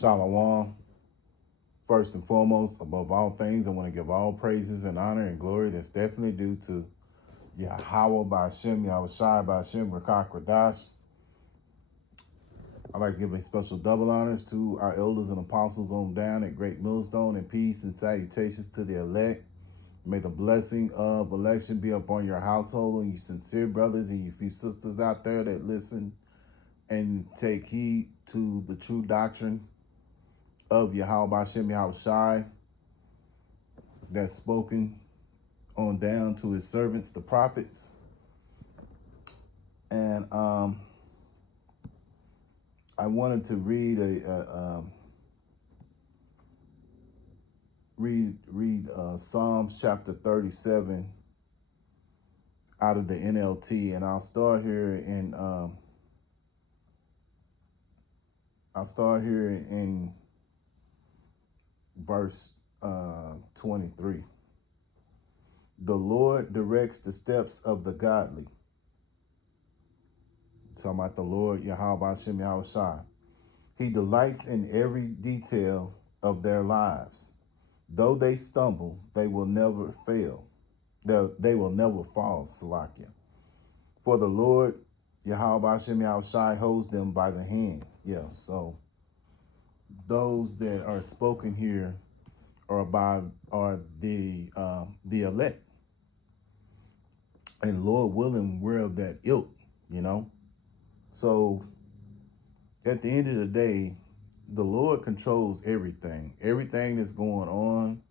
Shalom. First and foremost, above all things, I want to give all praises and honor and glory that's definitely due to YAHAWAH BAHASHAM YAHAWASHI Rakak Radash. I'd like to give a special double honors to our elders and apostles on down at Great Millstone, and peace and salutations to the elect. May the blessing of election be upon your household and you sincere brothers and you few sisters out there that listen and take heed to the true doctrine of YAHAWAH BAHASHAM YAHAWASHI that's spoken on down to his servants, the prophets. And I wanted to read Psalms chapter 37 out of the NLT, and I'll start here in verse 23. The Lord directs the steps of the godly. Talking about the Lord, YAHAWAH BAHASHAM YAHAWASHI. He delights in every detail of their lives. Though they stumble, they will never fail. They will never fall, Salakia. For the Lord, YAHAWAH BAHASHAM YAHAWASHI, holds them by the hand. Yeah, so those that are spoken here are the elect. And Lord willing, we're of that ilk, So at the end of the day, the Lord controls everything. Everything that's going on,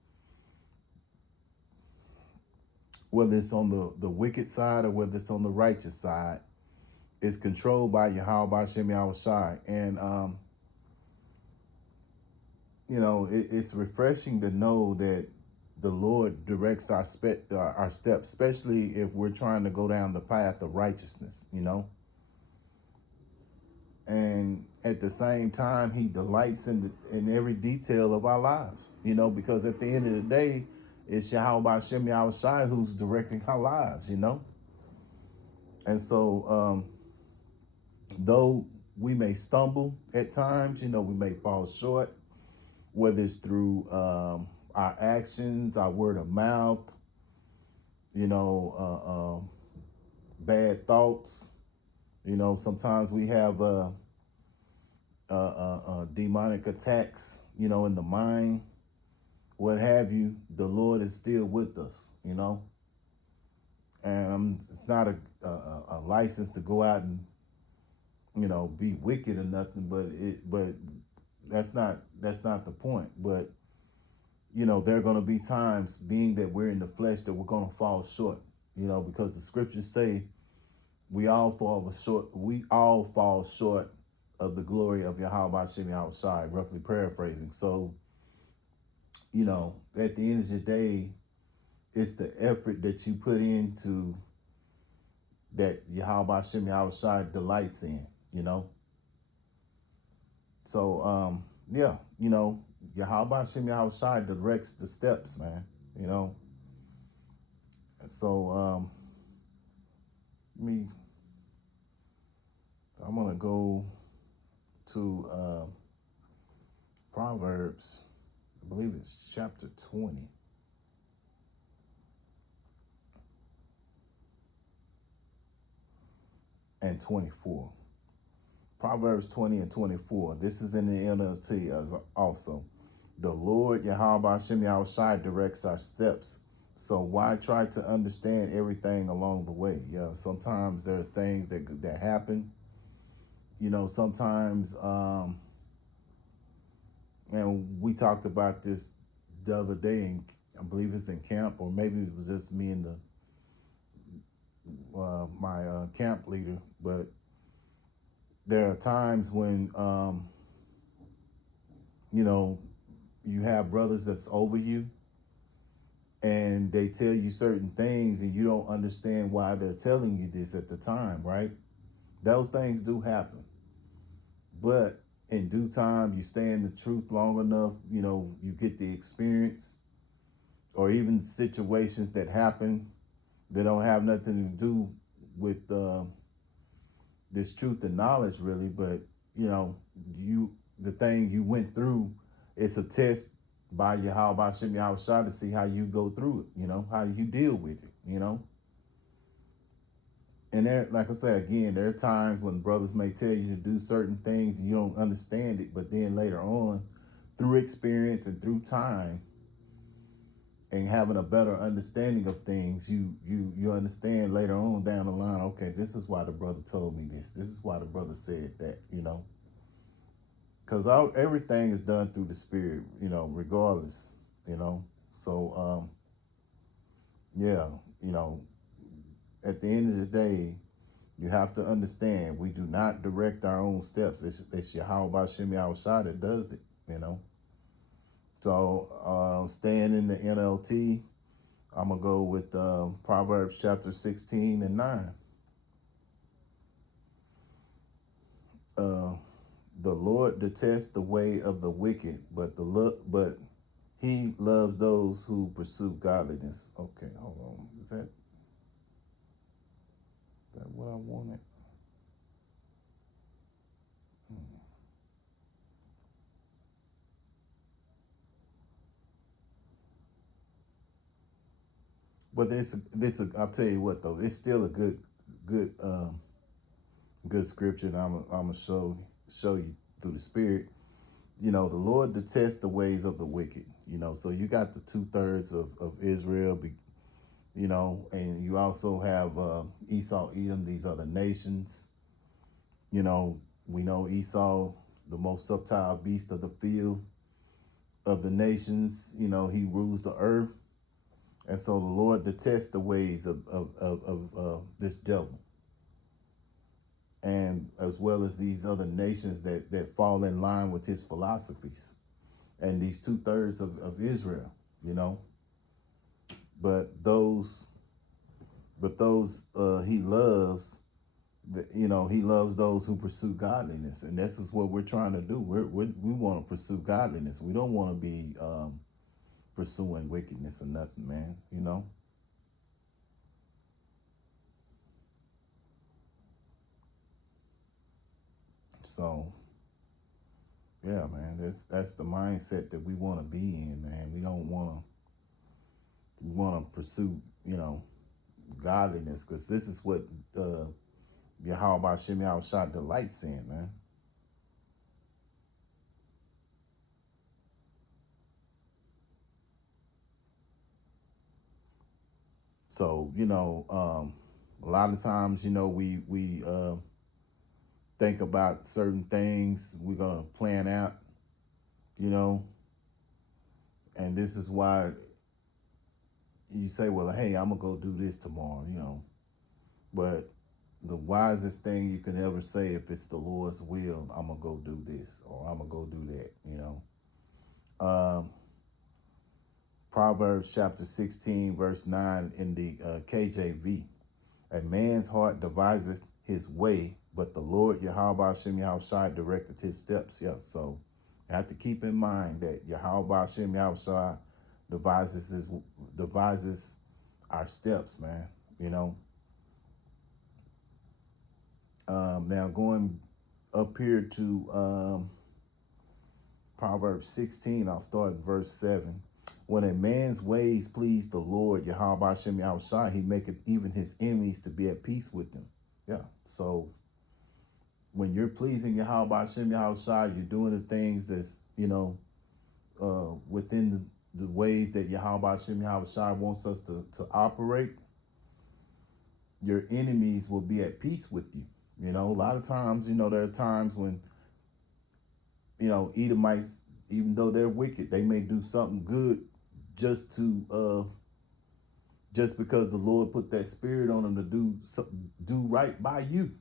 whether it's on the wicked side or whether it's on the righteous side, is controlled by YAHAWAH BAHASHAM YAHAWASHI. And, it's refreshing to know that the Lord directs our steps, especially if we're trying to go down the path of righteousness, And at the same time, he delights in every detail of our lives, because at the end of the day, it's YAHAWAH BAHASHAM YAHAWASHI who's directing our lives, And so, though we may stumble at times, we may fall short, whether it's through our actions, our word of mouth, bad thoughts. Sometimes we have demonic attacks, in the mind, what have you. The Lord is still with us, and it's not a license to go out and, be wicked or nothing, but that's not the point. But, there are going to be times, being that we're in the flesh, that we're going to fall short, because the scriptures say we all fall short of the glory of YAHAWAH BAHASHAM YAHAWASHI, roughly paraphrasing. So, at the end of the day, it's the effort that you put into that YAHAWAH BAHASHAM YAHAWASHI delights in, So, YAHAWAH BAHASHAM YAHAWASHI directs the steps, man, So, I'm going to go to Proverbs, I believe it's chapter 20. And 24. Proverbs 20 and 24. This is in the NLT also. The Lord, YAHAWAH BAHASHAM YAHAWASHI, directs our steps. So why try to understand everything along the way? Yeah, sometimes there's things that happen. Sometimes, and we talked about this the other day, and I believe it's in camp, or maybe it was just me and my camp leader. But there are times when, you have brothers that's over you, and they tell you certain things, and you don't understand why they're telling you this at the time, right? Those things do happen. But in due time, you stay in the truth long enough, you get the experience, or even situations that happen that don't have nothing to do with this truth and knowledge, really. But, the everything you went through, it's a test by Yahawah Bahashem Yahawashi to see how you go through it, how you deal with it, And there, like I said, again, there are times when brothers may tell you to do certain things and you don't understand it, but then later on, through experience and through time and having a better understanding of things, you understand later on down the line, okay, this is why the brother told me this. This is why the brother said that, Because everything is done through the Spirit, regardless, So, yeah, at the end of the day, you have to understand, we do not direct our own steps. It's Yahawah Bahashem Yahawashi that does it, So, staying in the NLT, I'm going to go with Proverbs chapter 16 and 9. The Lord detests the way of the wicked, but he loves those who pursue godliness. Okay, hold on. Is that what I wanted? But I'll tell you what though, it's still a good scripture, and I'm gonna show you through the Spirit. The Lord detests the ways of the wicked. So you got the 2/3 of Israel, and you also have Esau, Edom, these other nations. We know Esau, the most subtle beast of the field of the nations. He rules the earth. And so the Lord detests the ways of this devil. And as well as these other nations that fall in line with his philosophies. And these 2/3 of Israel, But those he loves, he loves those who pursue godliness. And this is what we're trying to do. We want to pursue godliness. We don't want to be pursuing wickedness or nothing, man, So, yeah, man, that's the mindset that we want to be in, man. We don't want to pursue, godliness, because this is what Yahawah Bahashem Yahawashi delights in, man. So, a lot of times, we think about certain things we're going to plan out, and this is why you say, well, hey, I'm going to go do this tomorrow, but the wisest thing you can ever say, if it's the Lord's will, I'm going to go do this, or I'm going to go do that, Proverbs chapter 16, verse 9 in the KJV. A man's heart deviseth his way, but the Lord Yahawah Bahashem Yahawashi directed his steps. Yeah, so you have to keep in mind that Yahawah Bahashem Yahawashi devises our steps, man. Now going up here to Proverbs 16, I'll start in verse 7. When a man's ways please the Lord Yahawah Bahashem Yahawashi, he maketh even his enemies to be at peace with them. Yeah, so when you're pleasing Yahawah Bahashem Yahawashi, you're doing the things that's, within the ways that Yahawah Bahashem Yahawashi wants us to operate, your enemies will be at peace with you. A lot of times, there are times when, Edomites, even though they're wicked, they may do something good just because the Lord put that spirit on them to do right by you,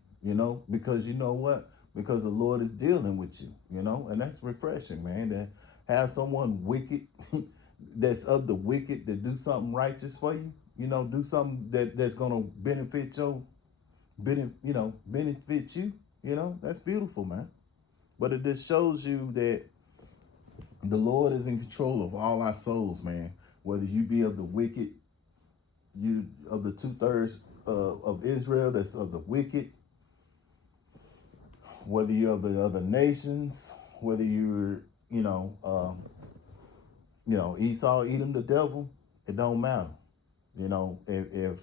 because you know what? Because the Lord is dealing with you, and that's refreshing, man, to have someone wicked that's of the wicked to do something righteous for you, do something that's going to benefit you, that's beautiful, man. But it just shows you that the Lord is in control of all our souls, man. Whether you be of the wicked, you of the 2/3 of Israel that's of the wicked, whether you're of the other nations, whether you're, Esau eating the devil, it don't matter. If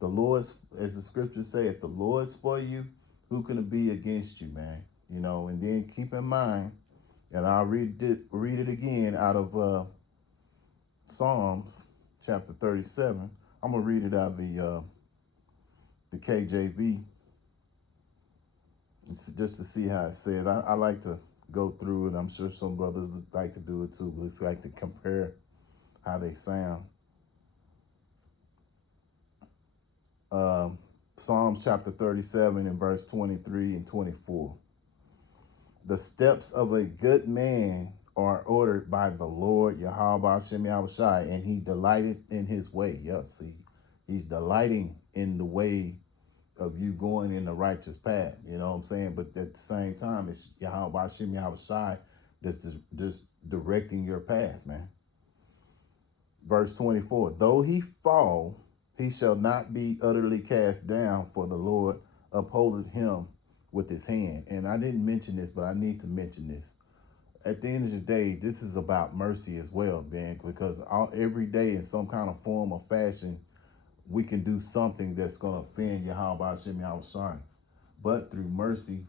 the Lord's, as the scriptures say, if the Lord's for you, who can be against you, man? And then keep in mind, and I'll read it again out of Psalms chapter 37. I'm gonna read it out of the KJV, just to see how it says. I like to go through it. I'm sure some brothers would like to do it too, but it's like to compare how they sound. Psalms chapter 37 and verse 23 and 24. The steps of a good man are ordered by the Lord, YAHAWAH BAHASHAM YAHAWASHI, and he delighted in his way. Yes, he's delighting in the way of you going in the righteous path. You know what I'm saying? But at the same time, it's YAHAWAH BAHASHAM YAHAWASHI that's just directing your path, man. Verse 24, though he fall, he shall not be utterly cast down, for the Lord upholdeth him with his hand. And I didn't mention this, but I need to mention this. At the end of the day, this is about mercy as well, man, because every day in some kind of form or fashion, we can do something that's going to offend YAHAWAH BAHASHAM YAHAWASHI. But through mercy,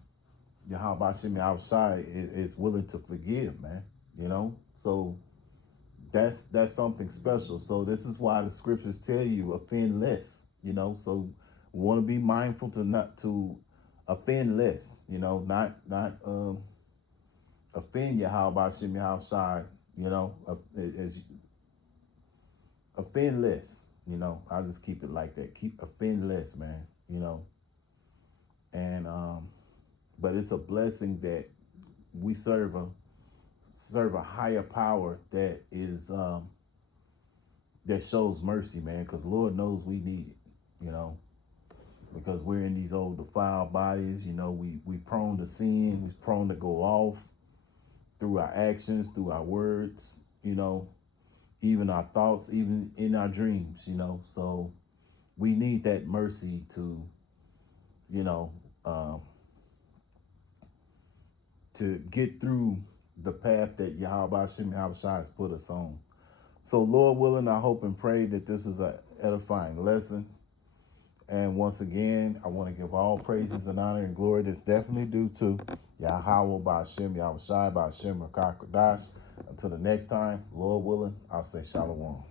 YAHAWAH BAHASHAM YAHAWASHI is willing to forgive, man. So that's something special. So this is why the scriptures tell you offend less. So we want to be mindful not to offend less. Not offend YAHAWAH BAHASHAM YAHAWASHI. As offend less. I'll just keep it like that. Offend less, man. And but it's a blessing that we serve a higher power that is that shows mercy, man, because Lord knows we need it, because we're in these old defiled bodies. We prone to sin, we prone to go off through our actions, through our words, even our thoughts, even in our dreams, so we need that mercy to to get through the path that YAHAWAH BAHASHAM YAHAWASHI has put us on. So Lord willing, I hope and pray that this is an edifying lesson. And once again, I want to give all praises and honor and glory that's definitely due to YAHAWAH BAHASHAM YAHAWASHI BAHASHAM RAKAKODASH. Until the next time, Lord willing, I'll say shalom.